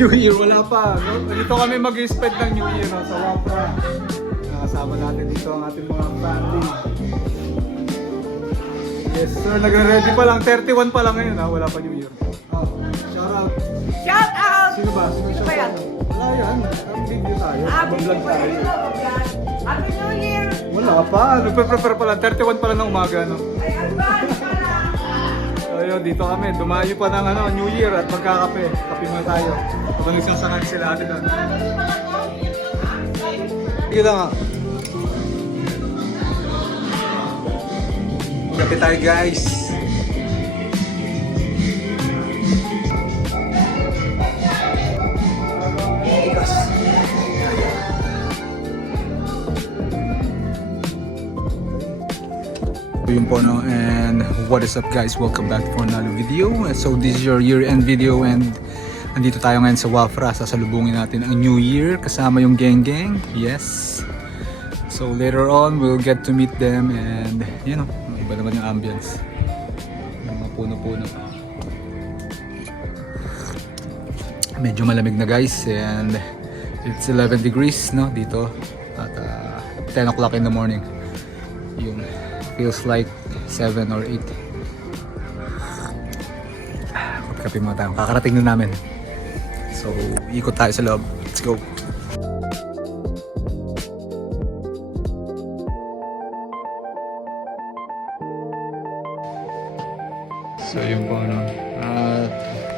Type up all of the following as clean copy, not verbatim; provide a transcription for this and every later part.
New Year, wala pa. No? Dito kami mag-spend ng New Year, no? Sa Wafra. Nakasama natin dito ang ating mga family. Yes sir, nagre-ready pa lang. 31 pa lang ngayon ha, wala pa New Year. Oh, shout out. Shout out! Sino ba? Sino ba yan? Wala yan. Ang video tayo. Mag-vlog tayo. Happy New Year! Wala pa. Nagpe-prepare pa lang. 31 pa lang ng umaga. No? Ay, advance pala! So yun, dito kami. Dumayo pa ng New Year at magkakape. Kape muna tayo. Kapag nagsasangan sila ate doon. Sige lang nga. Kape tayo guys. Yun po no, and what is up guys, welcome back for another video. So this is your year-end video and andito tayo ngayon sa Wafra. Sasalubungin natin ang New Year kasama yung gang. Yes, so later on we'll get to meet them and you know, iba naman yung ambience, yung mga puno-puno. Medyo malamig na guys and it's 11 degrees no dito at 10 o'clock in the morning. Yung feels like 7 or 8. Kape muna tayo. Kakarating na namin. So, ikot tayo sa loob. Let's go. So, yun po ano.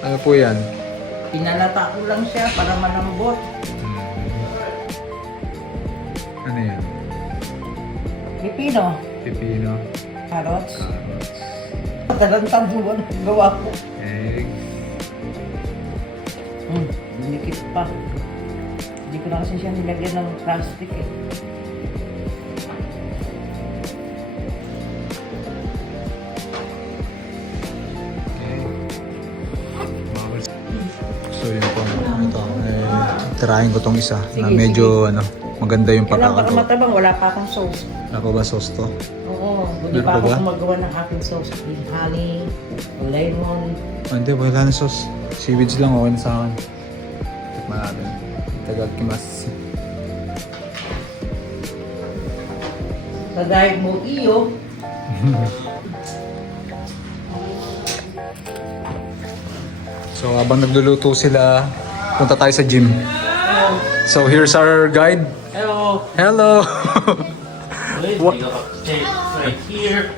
Ano po yan? Pinalata ko lang siya para malambot. Ano yan? Pipino. Pipino. Carrots. Carrots. Talantang buwan ang gawa ko. Eggs. Dinikit pa. Hindi ko na kasi siya nilagyan ng plastic eh. So yun po, ito, tirahin ko tong isa na medyo maganda yung Kailan para pagkakato. matabang, wala pa akong sauce. Wala pa ba sauce to? Oo, hindi Meron pa pa ako ba? gumagawa ng aking sauce. With honey, lemon. Oh, hindi, wala na sauce. Seaweeds lang, okay na sa akin. Tikman natin. Itadakimasu. Sa diet mo, iyo. So habang nagluluto sila, punta tayo sa gym. So here's our guide. Hello. Hello! What? Right here.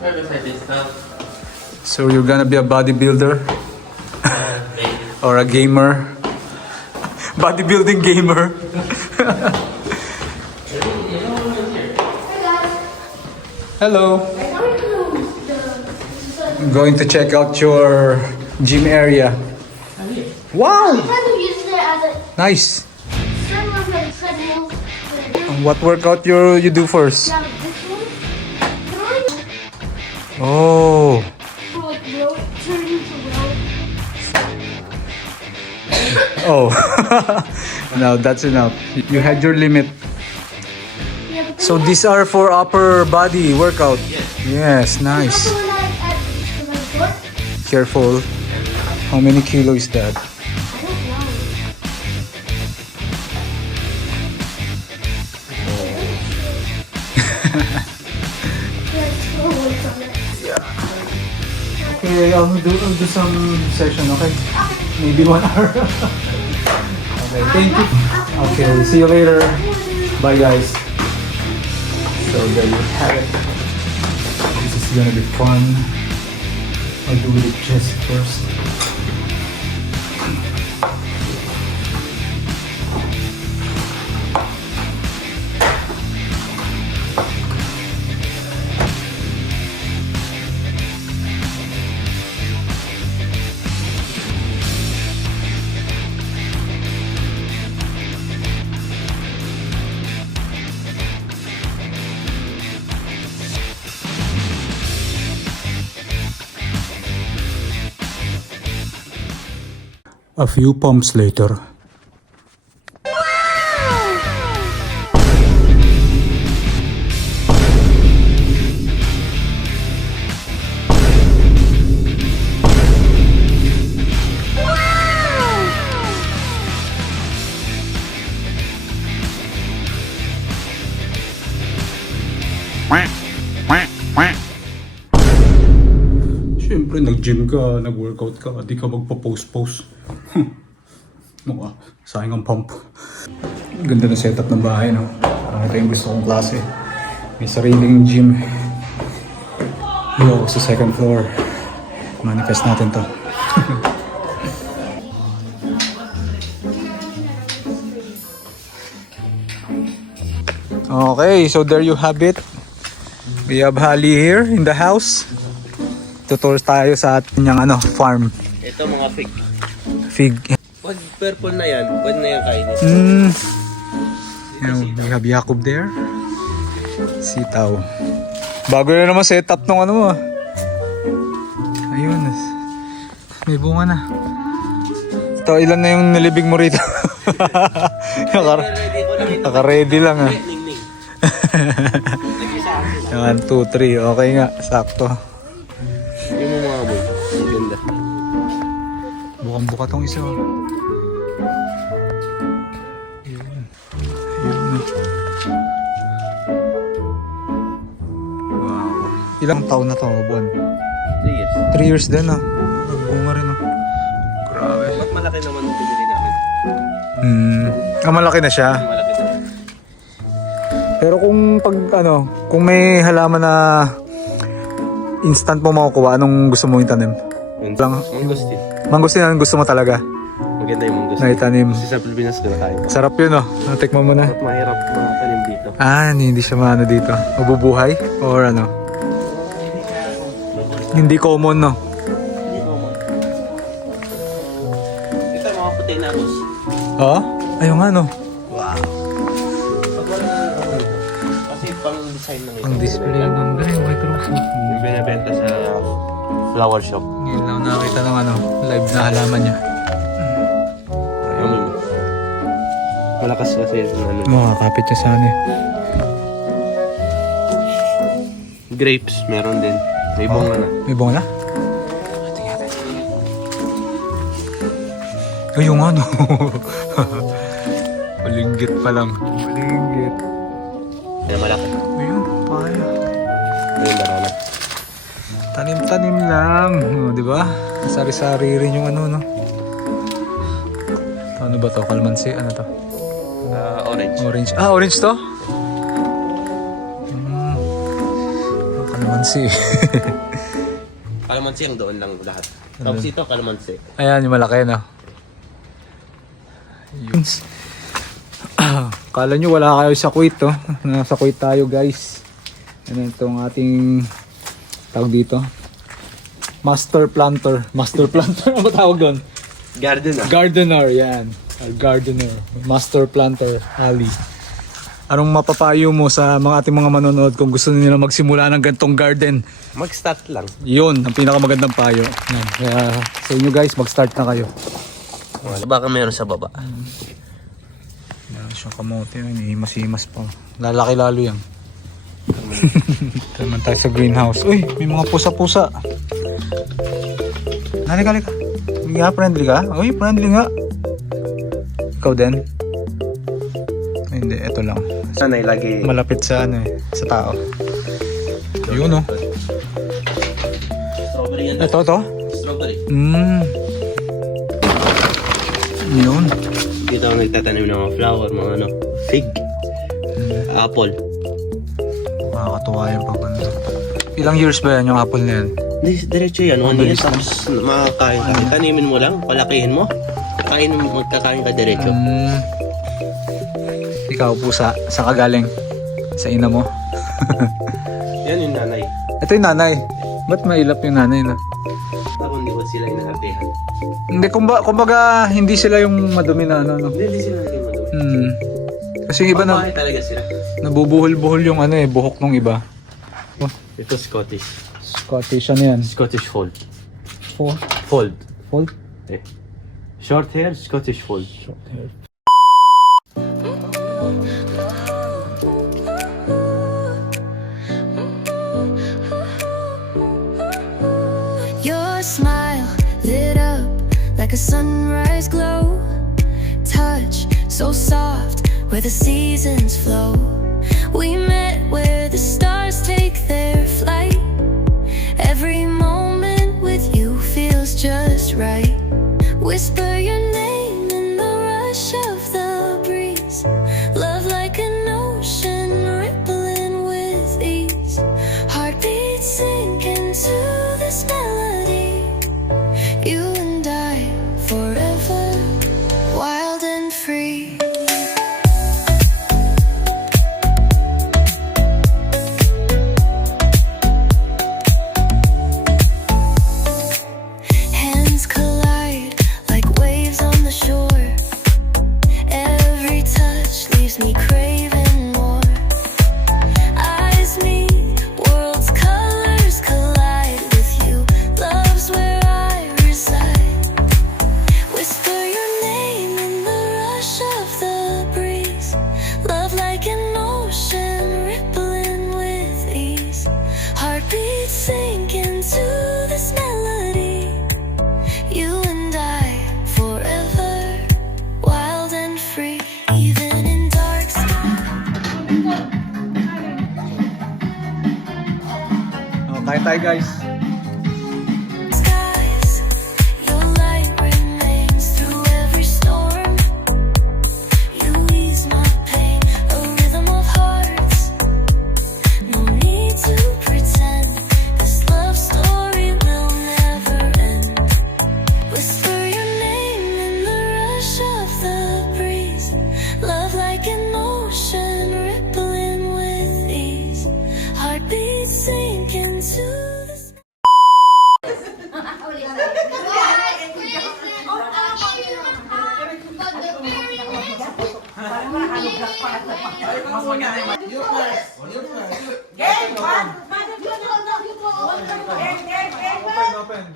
Right beside this stuff. So you're gonna be a bodybuilder or a gamer? Bodybuilding gamer? Hello! I'm going to check out your gym area. Wow! Kind of used it as a Nice! treadmill. What workout you do first? Yeah, this one. Oh! For like row, turn into row. Oh! No, that's enough. You had your limit. Yeah, but So these are for upper body workout? Yes, nice. also when I my foot, Careful. How many kilo is that? I don't know. Yeah, it's full of weights on it. Okay, I'll do some session, okay? Maybe 1 hour. Okay, thank you. Okay, see you later. Bye guys. So there you have it. This is gonna be fun. I'll do the chest first. A few pumps later. Nag-gym ka, nag-workout ka, di ka magpo-post-post. Mukha, sayang ang pump. Ganda na setup ng bahay, no? Parang ito yung gusto kong klase. May sariling gym. Yo, sa second floor. Manifest natin to. Okay, so there you have it. We have Hali here in the house. Tutur tayo sa ating farm. Ito mga fig. Fig. Pag purple na yan, pwede na yung kainin. We have Jacob there. Sitaw. Bago na naman setup ng mo. Ayun. May bunga na. Ito, ilan na yung nilibig mo rito? Naka-ready lang ah. Ning-ning. 1, 2, 3. Okay nga. Sakto. Yung mga boy. Ang ganda. Bukang-buka tong isa. Yun. Wow. Ilang taon na to, buwan? 3 years. 3 years din ah. Nagbunga rin ah. Grabe. Ba't malaki naman ang pinili namin? Malaki na siya. Malaki na. Pero kung kung may halaman na instant mo makukuha, anong gusto mong itanim? Mangosteen. Mangosteen ang gusto mo talaga Maganda yung mangosteen. na itanim. Kasi sa Pilipinas ko tayo. Sarap yun oh. Natikman mo na. At mahirap matanim dito. Hindi siya maano dito. Mabubuhay? Or ano? Hindi common no? Ito mga potatoes. Oo? Ayun nga no. Wow. Pag wala na ito. Kasi pang design lang ito. Ang display ng galing. White rose. Yung binibenta sa flower shop. Ngayon lang nakita ng live na halaman niya. Malakas kasi yung Makakapit siya sa grapes, meron din. May bunga na. May bunga na? Tingnan natin. Ayun nga no. Malinggit pa lang. Malinggit. Kaya malaki. Ayun, paya. Ayun, banana. Tanim-tanim lang. Di ba? Sari-sari rin yung no? Ano ba to? Kalmansi? Ano to? Orange. Orange. Orange to? Kalmansi. Kalamansi ang doon lang lahat. Tapos ito, kalamansi. Ayan, yung malaki na. Yun. Kala nyo wala kayo sa Kuwait, oh. Nasa Kuwait tayo, guys. Ano itong ating tawag dito? Master planter. Master planter? Ano ba tawag doon? Garden Gardener, yan. Gardener. Master planter, Ali. Anong mapapayo mo sa mga ating mga manonood kung gusto nila magsimula ng gantong garden? Mag-start lang. Yun, ang pinakamagandang payo. Yan. Kaya sa inyo guys, mag-start na kayo. Baka meron sa baba. Meron siyang kamote yun, himas-himas pa. Lalaki lalo yan. Ito naman tayo sa greenhouse. Uy, may mga pusa-pusa. Halika. Friendly ka? Uy, friendly nga. Ikaw din? Ay, hindi, ito lang. Sanay lagi. Malapit sa sa tao. Yun oh. Strawberry yan. Ito. Strawberry. Yun. Dito ako nagtatanim ng mga flower, mga fig. Apple. Makakatuwa yung pag Ilang years ba yan yung apple na yan? Diretso yan, 1 year. Tapos makakain ka. Tanimin mo lang, palakihin mo. Magkakain ka diretso. Ikaw pusa, saan ka galing? Sa ina mo? Yan yung nanay. Ito yung nanay. Ba't mailap yung nanay na? Ako hindi ko sila inaartehan. Hindi, kumbaga hindi sila yung madumi na Hindi sila naging madumi. Kasi yung iba na Pambahay talaga sila. nabubuhol-buhol yung buhok ng iba. Oh, Ito Scottish. Scottish ano yan? Scottish fold. Oh, Fold. fold? Eh. Short hair, Scottish fold. Your smile lit up like a sunrise glow. Touch so soft where the seasons flow. We met where the stars take their flight. Every moment with you sink into this melody. You and I forever, wild and free. Hands collide like waves on the shore. Every touch leaves me craving more. Eyes meet, worlds' colors collide with you. Love's where I reside. Whisper your name in the rush of the breeze. Love like an ocean rippling with ease. Heartbeats sink into this melody. You and I forever, wild and free, even in dark Kain tayo guys. skies. Your light remains through every storm. You ease my pain, a rhythm of hearts. No need to pretend, this love story will never end. Whisper your name in the rush of the breeze. Love like an ocean rippling with ease. Heartbeats sink into the Open.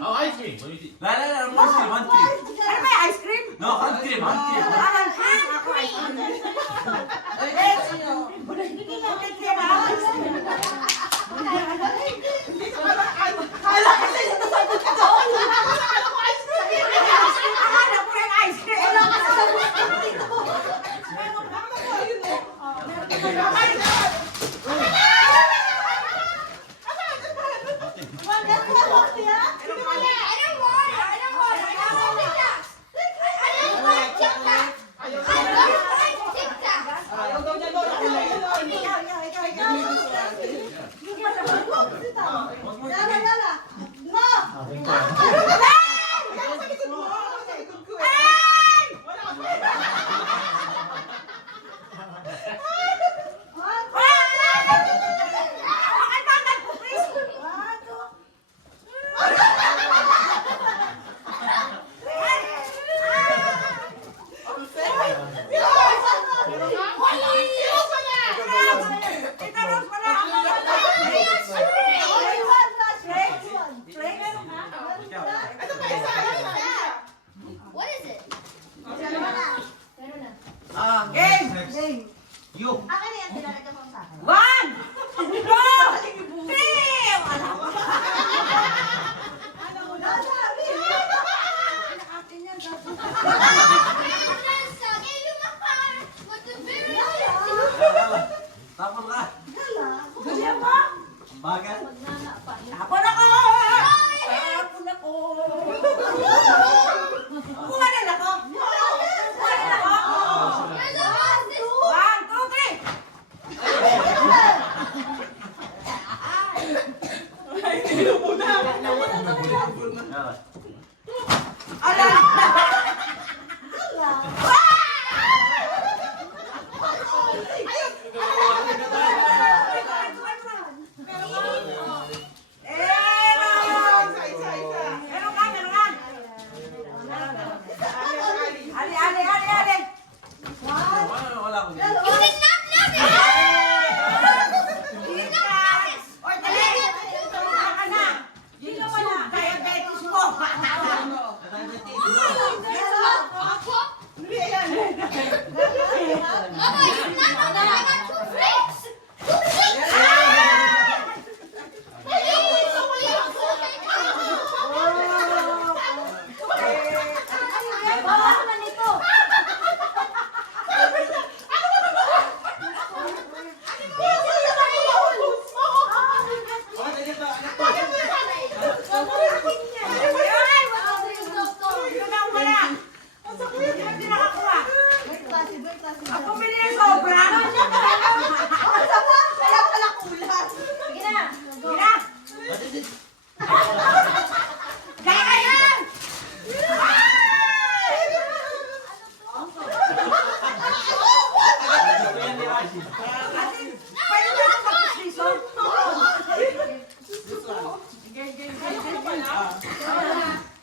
Oh, ice cream. What do you think? Ice cream. No, hand cream. What is it? You. Akin na yan, tinalagyan mo sa akin. Tapos ka. Bakit?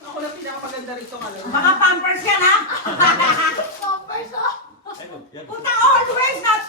Ako na pinakamaganda rito ka lang. Mga pampers yan, ha? Poppers, oh. Punta always not.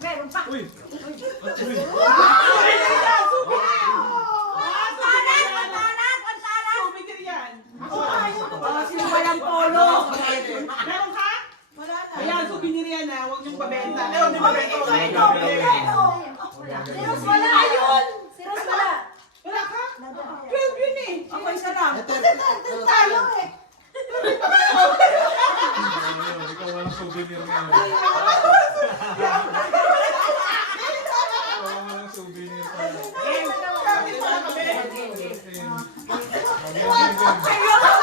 Meron pa. Sino walang polo? Meron ka? Wala na. Ayan, souvenir yan na. Huwag niyong pabenta. Ito. Siros wala. Ayun. Siros wala. Wala ka? 12 yun eh. Ako isa lang. Tayo eh. Ikaw walang souvenir ngayon. Ikaw walang souvenir pa. Sabi ko na kami. Ayun.